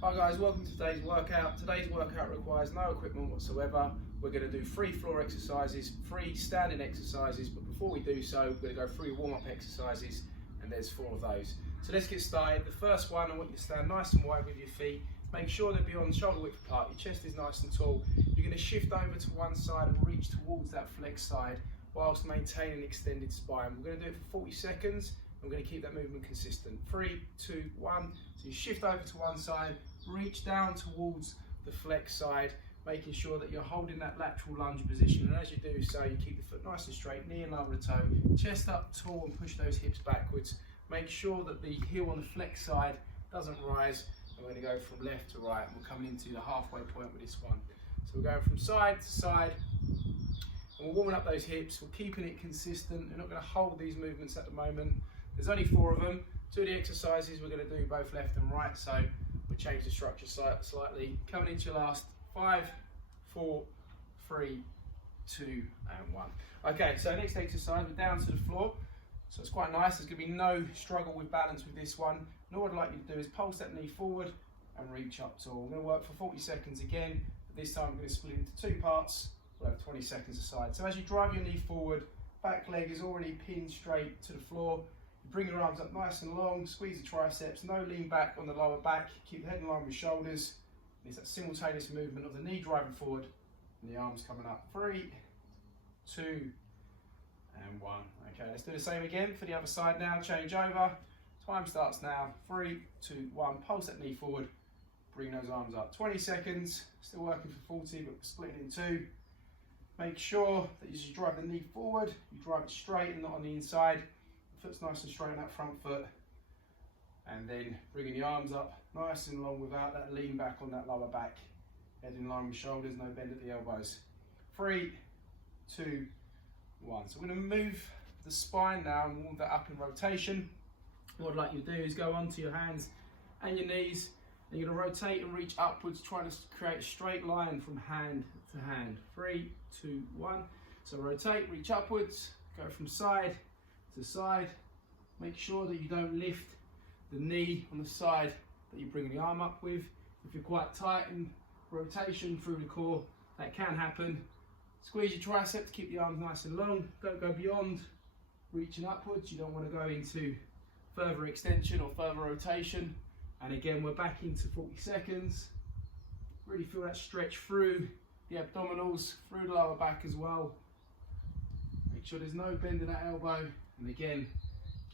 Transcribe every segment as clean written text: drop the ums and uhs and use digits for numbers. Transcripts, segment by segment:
Hi guys, welcome to today's workout. Today's workout requires no equipment whatsoever. We're going to do 3 floor exercises, 3 standing exercises, but before we do so, we're going to go through warm-up exercises, and there's 4 of those. So let's get started. The first one, I want you to stand nice and wide with your feet. Make sure they're beyond shoulder width apart. Your chest is nice and tall. You're going to shift over to one side and reach towards that flex side whilst maintaining an extended spine. We're going to do it for 40 seconds. I'm going to keep that movement consistent. 3, 2, 1. So you shift over to one side, reach down towards the flex side, making sure that you're holding that lateral lunge position. And as you do so, you keep the foot nice and straight, knee in line with the toe, chest up tall and push those hips backwards. Make sure that the heel on the flex side doesn't rise. And we're going to go from left to right, and we're coming into the halfway point with this one. So we're going from side to side, and we're warming up those hips. We're keeping it consistent. We're not going to hold these movements at the moment. There's only 4 of them. 2 of the exercises we're going to do both left and right, so we'll change the structure slightly. Coming into your last 5, 4, 3, 2, and 1. Okay, so next exercise, we're down to the floor. So it's quite nice. There's going to be no struggle with balance with this one. And all I'd like you to do is pulse that knee forward and reach up tall. We're going to work for 40 seconds again, but this time we're going to split into 2 parts. We'll have 20 seconds aside. So as you drive your knee forward, back leg is already pinned straight to the floor. Bring your arms up nice and long, squeeze the triceps, no lean back on the lower back, keep the head in line with shoulders. It's that simultaneous movement of the knee driving forward and the arms coming up. 3, 2, and 1. Okay, let's do the same again for the other side now. Change over. Time starts now. 3, 2, 1. Pulse that knee forward. Bring those arms up. 20 seconds. Still working for 40, but split it in 2. Make sure that as you drive the knee forward, you drive it straight and not on the inside. Foot's nice and straight on that front foot, and then bringing the arms up nice and long without that lean back on that lower back. Head in line with shoulders, no bend at the elbows. 3, 2, 1. So we're going to move the spine now and warm that up in rotation. What I'd like you to do is go onto your hands and your knees, and you're going to rotate and reach upwards, trying to create a straight line from hand to hand. 3, 2, 1. So rotate, reach upwards, go from side to side. Make sure that you don't lift the knee on the side that you're bringing the arm up with. If you're quite tight in rotation through the core, that can happen. Squeeze your tricep to keep the arms nice and long. Don't go beyond reaching upwards. You don't want to go into further extension or further rotation. And again, we're back into 40 seconds. Really feel that stretch through the abdominals, through the lower back as well. Make sure there's no bend in that elbow. And again,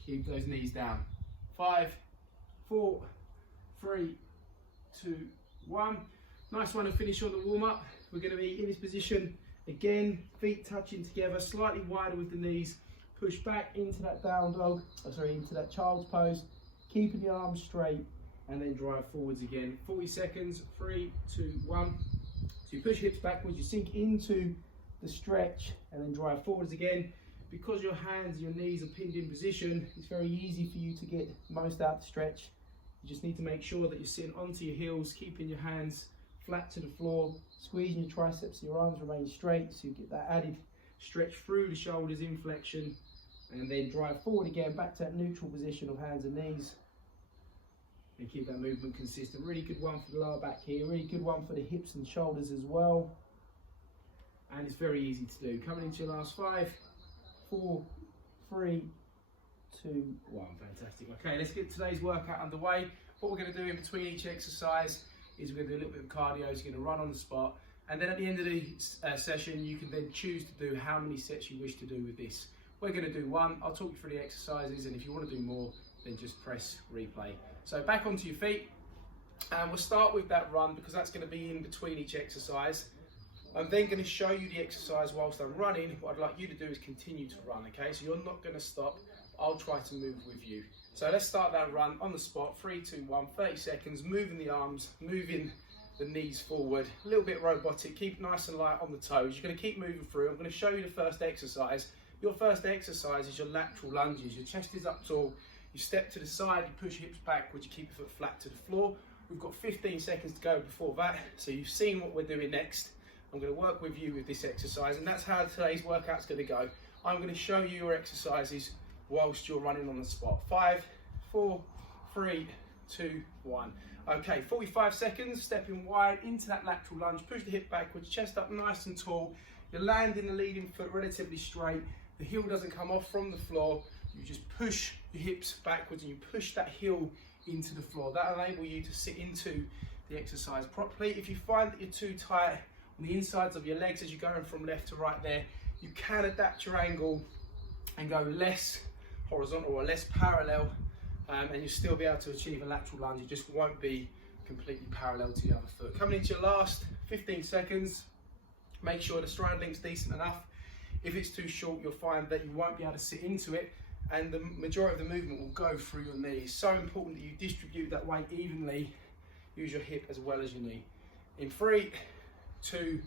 keep those knees down. 5, 4, 3, 2, 1. Nice one to finish on the warm up. We're going to be in this position again, feet touching together, slightly wider with the knees. Push back into that down dog, into that child's pose, keeping the arms straight, and then drive forwards again. 40 seconds, 3, 2, 1. So you push hips backwards, you sink into the stretch, and then drive forwards again. Because your hands, your knees are pinned in position, it's very easy for you to get most out the stretch. You just need to make sure that you're sitting onto your heels, keeping your hands flat to the floor, squeezing your triceps so your arms remain straight, so you get that added stretch through the shoulders in flexion, and then drive forward again, back to that neutral position of hands and knees. And keep that movement consistent. Really good one for the lower back here, really good one for the hips and shoulders as well. And it's very easy to do. Coming into your last 5, 4, 3, 2, 1. Fantastic. Okay, let's get today's workout underway. What we're going to do in between each exercise is we're going to do a little bit of cardio. So you're going to run on the spot, and then at the end of the session, you can then choose to do how many sets you wish to do with this. We're going to do 1. I'll talk you through the exercises, and if you want to do more, then just press replay. So back onto your feet, and we'll start with that run because that's going to be in between each exercise. I'm then going to show you the exercise whilst I'm running. What I'd like you to do is continue to run, okay? So you're not going to stop. I'll try to move with you. So let's start that run on the spot. 3, 2, 1, 30 seconds, moving the arms, moving the knees forward. A little bit robotic, keep nice and light on the toes. You're going to keep moving through. I'm going to show you the first exercise. Your first exercise is your lateral lunges. Your chest is up tall. You step to the side, you push your hips backwards, you keep your foot flat to the floor. We've got 15 seconds to go before that. So you've seen what we're doing next. I'm going to work with you with this exercise, and that's how today's workout's going to go. I'm going to show you your exercises whilst you're running on the spot. 5, 4, 3, 2, 1. Okay, 45 seconds, stepping wide into that lateral lunge, push the hip backwards, chest up nice and tall. You're landing the leading foot relatively straight. The heel doesn't come off from the floor. You just push your hips backwards and you push that heel into the floor. That'll enable you to sit into the exercise properly. If you find that you're too tight on the insides of your legs as you're going from left to right there, you can adapt your angle and go less horizontal or less parallel, and you'll still be able to achieve a lateral lunge. It just won't be completely parallel to the other foot. Coming into your last 15 seconds, make sure the stride length's decent enough. If it's too short, you'll find that you won't be able to sit into it, and the majority of the movement will go through your knees. So important that you distribute that weight evenly. Use your hip as well as your knee. In 3, 2,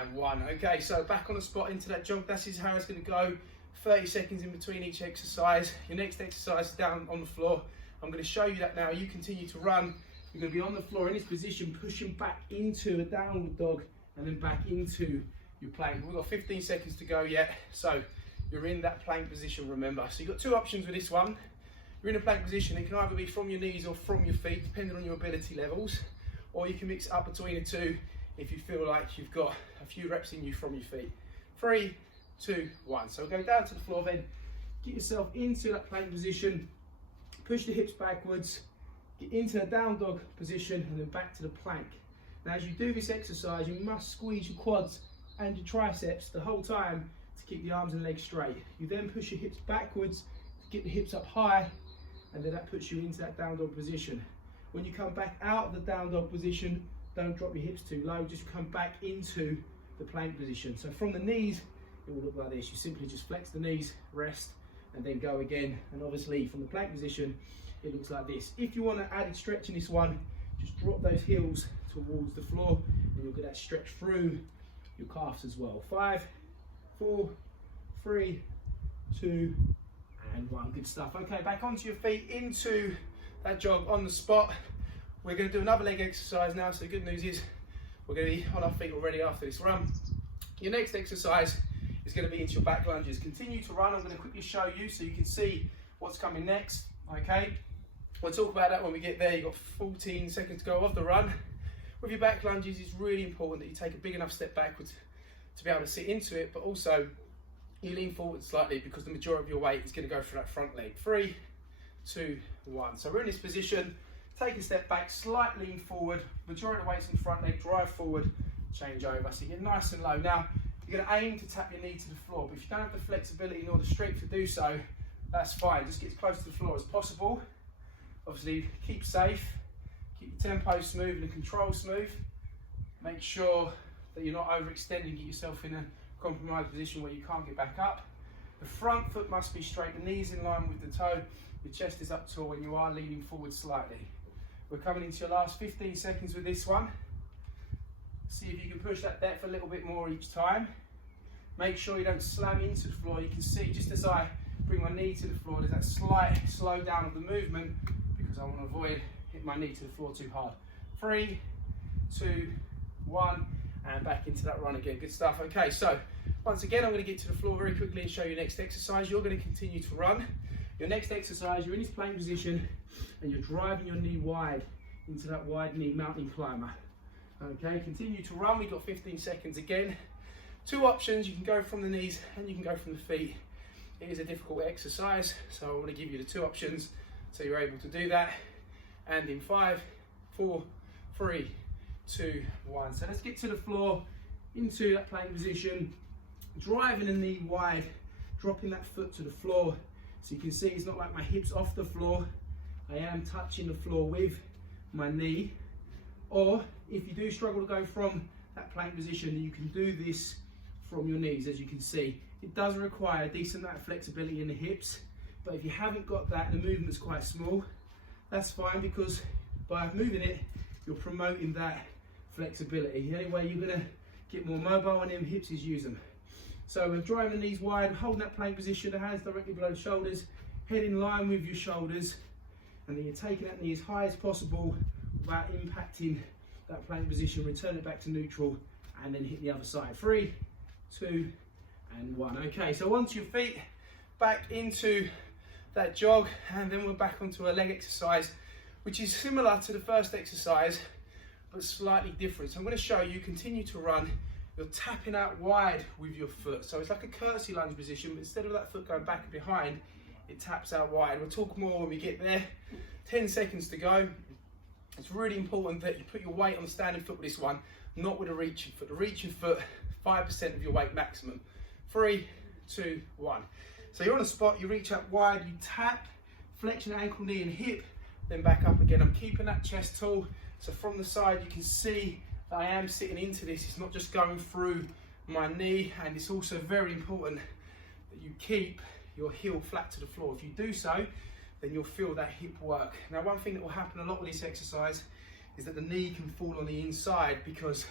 and 1. Okay, so back on the spot into that jog. That is how it's going to go. 30 seconds in between each exercise. Your next exercise is down on the floor. I'm going to show you that now. You continue to run. You're going to be on the floor in this position, pushing back into a downward dog and then back into your plank. We've got 15 seconds to go yet, so you're in that plank position, remember. So you've got 2 options with this one. You're in a plank position. It can either be from your knees or from your feet, depending on your ability levels, or you can mix it up between the two if you feel like you've got a few reps in you from your feet. 3, 2, 1. So go down to the floor then, get yourself into that plank position, push the hips backwards, get into a down dog position and then back to the plank. Now as you do this exercise, you must squeeze your quads and your triceps the whole time to keep the arms and legs straight. You then push your hips backwards to get the hips up high, and then that puts you into that down dog position. When you come back out of the down dog position, don't drop your hips too low, just come back into the plank position. So from the knees, it will look like this. You simply just flex the knees, rest, and then go again. And obviously from the plank position, it looks like this. If you want an added stretch in this one, just drop those heels towards the floor and you'll get that stretch through your calves as well. 5, 4, 3, 2, and 1. Good stuff. Okay, back onto your feet into that jog on the spot. We're going to do another leg exercise now. So the good news is we're going to be on our feet already after this run. Your next exercise is going to be into your back lunges. Continue to run. I'm going to quickly show you so you can see what's coming next. Okay, we'll talk about that when we get there. You've got 14 seconds to go of the run. With your back lunges, it's really important that you take a big enough step backwards to be able to sit into it, but also you lean forward slightly because the majority of your weight is going to go for that front leg. 3, 2, 1. So we're in this position. Take a step back, slight lean forward. Majority of the weight's in the front leg. Drive forward, change over. So you get nice and low. Now you're going to aim to tap your knee to the floor, but if you don't have the flexibility nor the strength to do so, that's fine. Just get as close to the floor as possible. Obviously, keep safe. Keep your tempo smooth and the control smooth. Make sure that you're not overextending, get yourself in a compromised position where you can't get back up. The front foot must be straight, the knees in line with the toe, your chest is up tall and you are leaning forward slightly. We're coming into your last 15 seconds with this one. See if you can push that depth a little bit more each time. Make sure you don't slam into the floor. You can see just as I bring my knee to the floor, there's that slight slow down of the movement because I want to avoid hitting my knee to the floor too hard. 3, 2, 1, and back into that run again. Good stuff. Okay, so once again, I'm going to get to the floor very quickly and show you next exercise. You're going to continue to run. Your next exercise, you're in this plank position and you're driving your knee wide into that wide knee mountain climber. Okay, continue to run. We've got 15 seconds again. 2 options, you can go from the knees and you can go from the feet. It is a difficult exercise, so I want to give you the 2 options so you're able to do that. And in 5, 4, 3, 2, 1. So let's get to the floor, into that plank position, driving the knee wide, dropping that foot to the floor. So you can see it's not like my hips off the floor. I am touching the floor with my knee. Or if you do struggle to go from that plank position, you can do this from your knees, as you can see. It does require a decent amount of flexibility in the hips, but if you haven't got that and the movement's quite small, that's fine, because by moving it, you're promoting that flexibility. The only way you're gonna get more mobile on them hips is use them. So we're driving the knees wide, holding that plank position, the hands directly below the shoulders, head in line with your shoulders, and then you're taking that knee as high as possible without impacting that plank position. Return it back to neutral and then hit the other side. 3, 2, and 1. Okay, so onto your feet, back into that jog, and then we're back onto a leg exercise which is similar to the first exercise, but slightly different. So I'm going to show you, continue to run, you're tapping out wide with your foot. So it's like a curtsy lunge position, but instead of that foot going back and behind, it taps out wide. We'll talk more when we get there. 10 seconds to go. It's really important that you put your weight on the standing foot with this one, not with a reaching foot. The reaching foot, 5% of your weight maximum. 3, 2, 1. So you're on a spot, you reach up wide, you tap, flexion ankle, knee and hip, then back up again. I'm keeping that chest tall, so from the side you can see that I am sitting into this. It's not just going through my knee, and it's also very important that you keep your heel flat to the floor. If you do so, then you'll feel that hip work. Now, one thing that will happen a lot with this exercise is that the knee can fall on the inside, because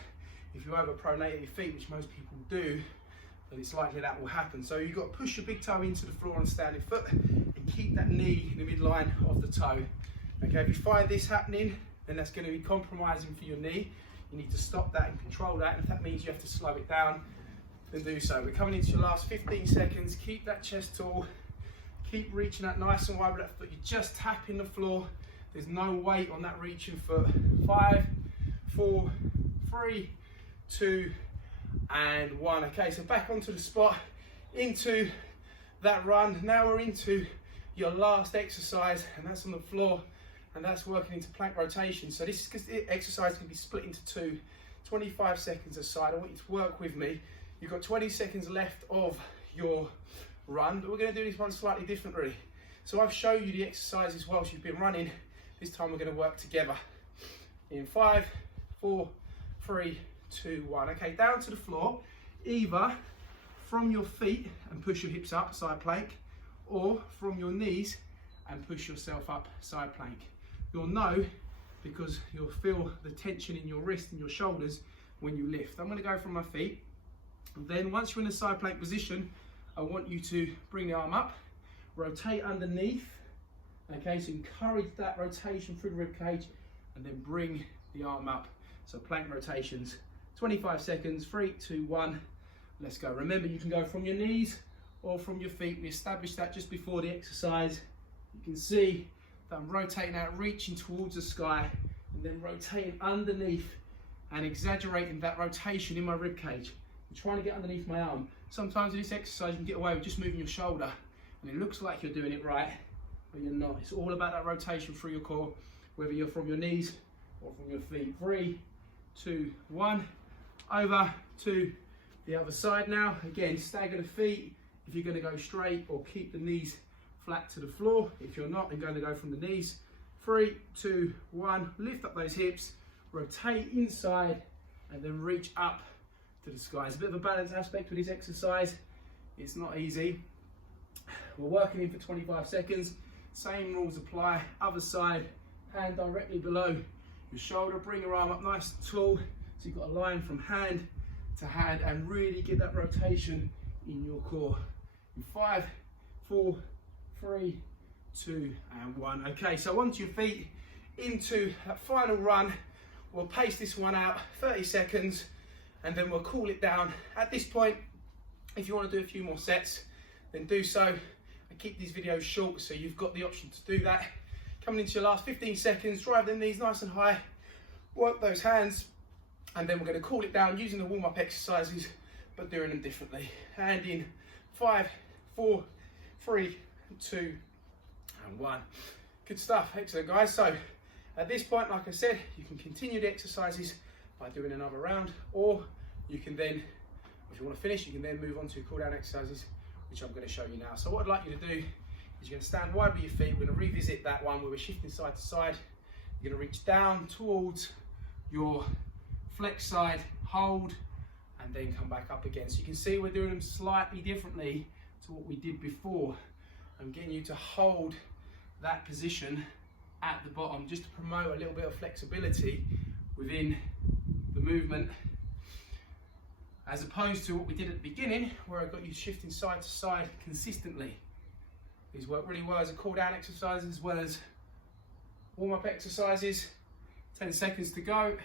if you overpronate your feet, which most people do, then it's likely that will happen. So you've got to push your big toe into the floor on standing foot and keep that knee in the midline of the toe. Okay, if you find this happening, then that's going to be compromising for your knee. You need to stop that and control that, and if that means you have to slow it down, then do so. We're coming into your last 15 seconds. Keep that chest tall. Keep reaching out nice and wide with that foot. You're just tapping the floor. There's no weight on that reaching foot. 5, 4, 3, 2, and 1. Okay, so back onto the spot, into that run. Now we're into your last exercise, and that's on the floor, and that's working into plank rotation. So this exercise can be split into two, 25 seconds aside. I want you to work with me. You've got 20 seconds left of your run, but we're going to do this one slightly differently. So I've shown you the exercises whilst you've been running. This time we're going to work together. In 5, 4, 3, 2, 1. Okay, down to the floor, either from your feet and push your hips up, side plank, or from your knees and push yourself up, side plank. You'll know because you'll feel the tension in your wrist and your shoulders when you lift. I'm going to go from my feet. Then once you're in a side plank position, I want you to bring the arm up, rotate underneath. Okay, so encourage that rotation through the rib cage, and then bring the arm up. So plank rotations, 25 seconds, 3, 2, 1, let's go. Remember, you can go from your knees or from your feet. We established that just before the exercise. You can see that I'm rotating out, reaching towards the sky, and then rotating underneath and exaggerating that rotation in my rib cage. I'm trying to get underneath my arm. Sometimes in this exercise you can get away with just moving your shoulder, and it looks like you're doing it right, but you're not. It's all about that rotation through your core, whether you're from your knees or from your feet. 3, 2, 1, over to the other side now. Again, stagger the feet if you're going to go straight, or keep the knees flat to the floor. If you're not, then going to go from the knees. 3, 2, 1, lift up those hips, rotate inside, and then reach up to the sky. It's a bit of a balance aspect with this exercise. It's not easy. We're working in for 25 seconds. Same rules apply. Other side, hand directly below your shoulder. Bring your arm up nice and tall, so you've got a line from hand to hand, and really get that rotation in your core. In 5, 4, 3, 2, and 1. Okay, so onto your feet, into that final run. We'll pace this one out, 30 seconds, and then we'll cool it down. At this point, if you want to do a few more sets, then do so. I keep these videos short, so you've got the option to do that. Coming into your last 15 seconds, drive the knees nice and high, work those hands, and then we're going to cool it down using the warm-up exercises, but doing them differently. And in 5, 4, 3, 2, and 1. Good stuff. Excellent, guys. So at this point, like I said, you can continue the exercises by doing another round, or you can then, if you want to finish, you can then move on to cool down exercises, which I'm going to show you now. So what I'd like you to do is you're going to stand wide with your feet. We're going to revisit that one where we're shifting side to side. You're going to reach down towards your flex side, hold, and then come back up again. So you can see we're doing them slightly differently to what we did before. I'm getting you to hold that position at the bottom just to promote a little bit of flexibility within the movement, as opposed to what we did at the beginning where I got you shifting side to side consistently. These work really well as a cool down exercise as well as warm up exercises. 10 seconds to go.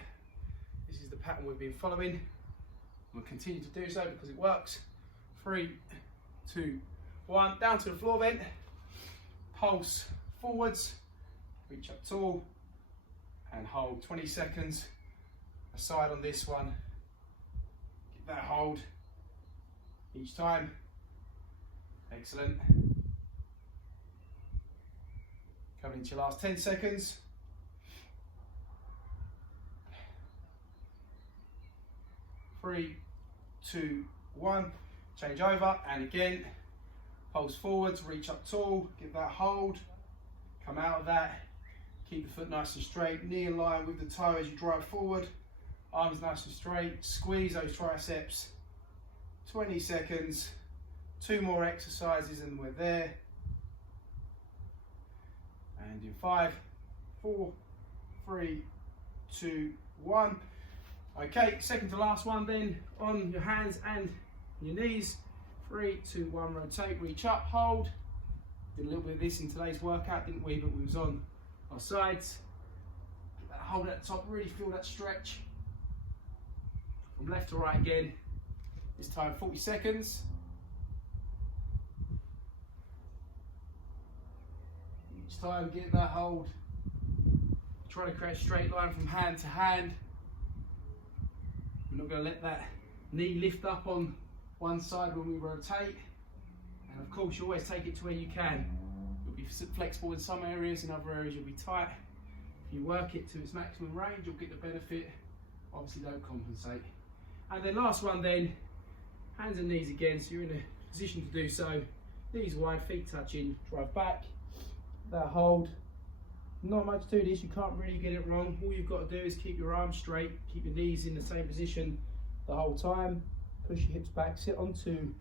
This is the pattern we've been following. We'll continue to do so because it works. 3, 2, 1, down to the floor then. Pulse forwards, reach up tall, and hold. 20 seconds aside on this one. Get that hold each time. Excellent. Coming into your last 10 seconds. 3, 2, 1. Change over, and again, pulse forwards, reach up tall, get that hold, come out of that, keep the foot nice and straight, knee in line with the toe as you drive forward, arms nice and straight, squeeze those triceps. 20 seconds, 2 more exercises and we're there. And in 5, 4, 3, 2, 1. Okay, second to last one then, on your hands and your knees. 3, 2, 1, rotate, reach up, hold. Did a little bit of this in today's workout, didn't we? But we was on our sides. Get that hold at the top, really feel that stretch. From left to right again. This time 40 seconds. Each time get that hold. Try to create a straight line from hand to hand. We're not going to let that knee lift up on one side when we rotate. And of course you always take it to where you can. You'll be flexible in some areas, in other areas you'll be tight. If you work it to its maximum range, you'll get the benefit. Obviously don't compensate. And then last one then, hands and knees again, so you're in a position to do so. Knees wide, feet touching, drive back, that hold. Not much to this, you can't really get it wrong. All you've got to do is keep your arms straight, keep your knees in the same position the whole time. Push your hips back, sit onto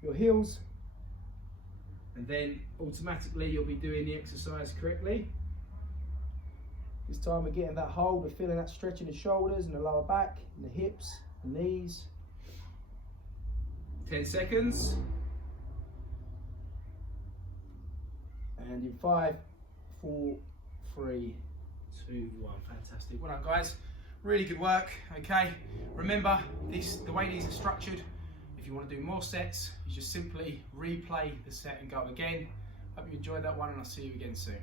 your heels, and then automatically you'll be doing the exercise correctly. This time we're getting that hold, we're feeling that stretch in the shoulders and the lower back, and the hips, the knees. 10 seconds. And in 5, 4, 3, 2, 1. Fantastic. Well done, guys. Really good work. Okay. Remember, the way these are structured, if you want to do more sets, you just simply replay the set and go again. Hope you enjoyed that one, and I'll see you again soon.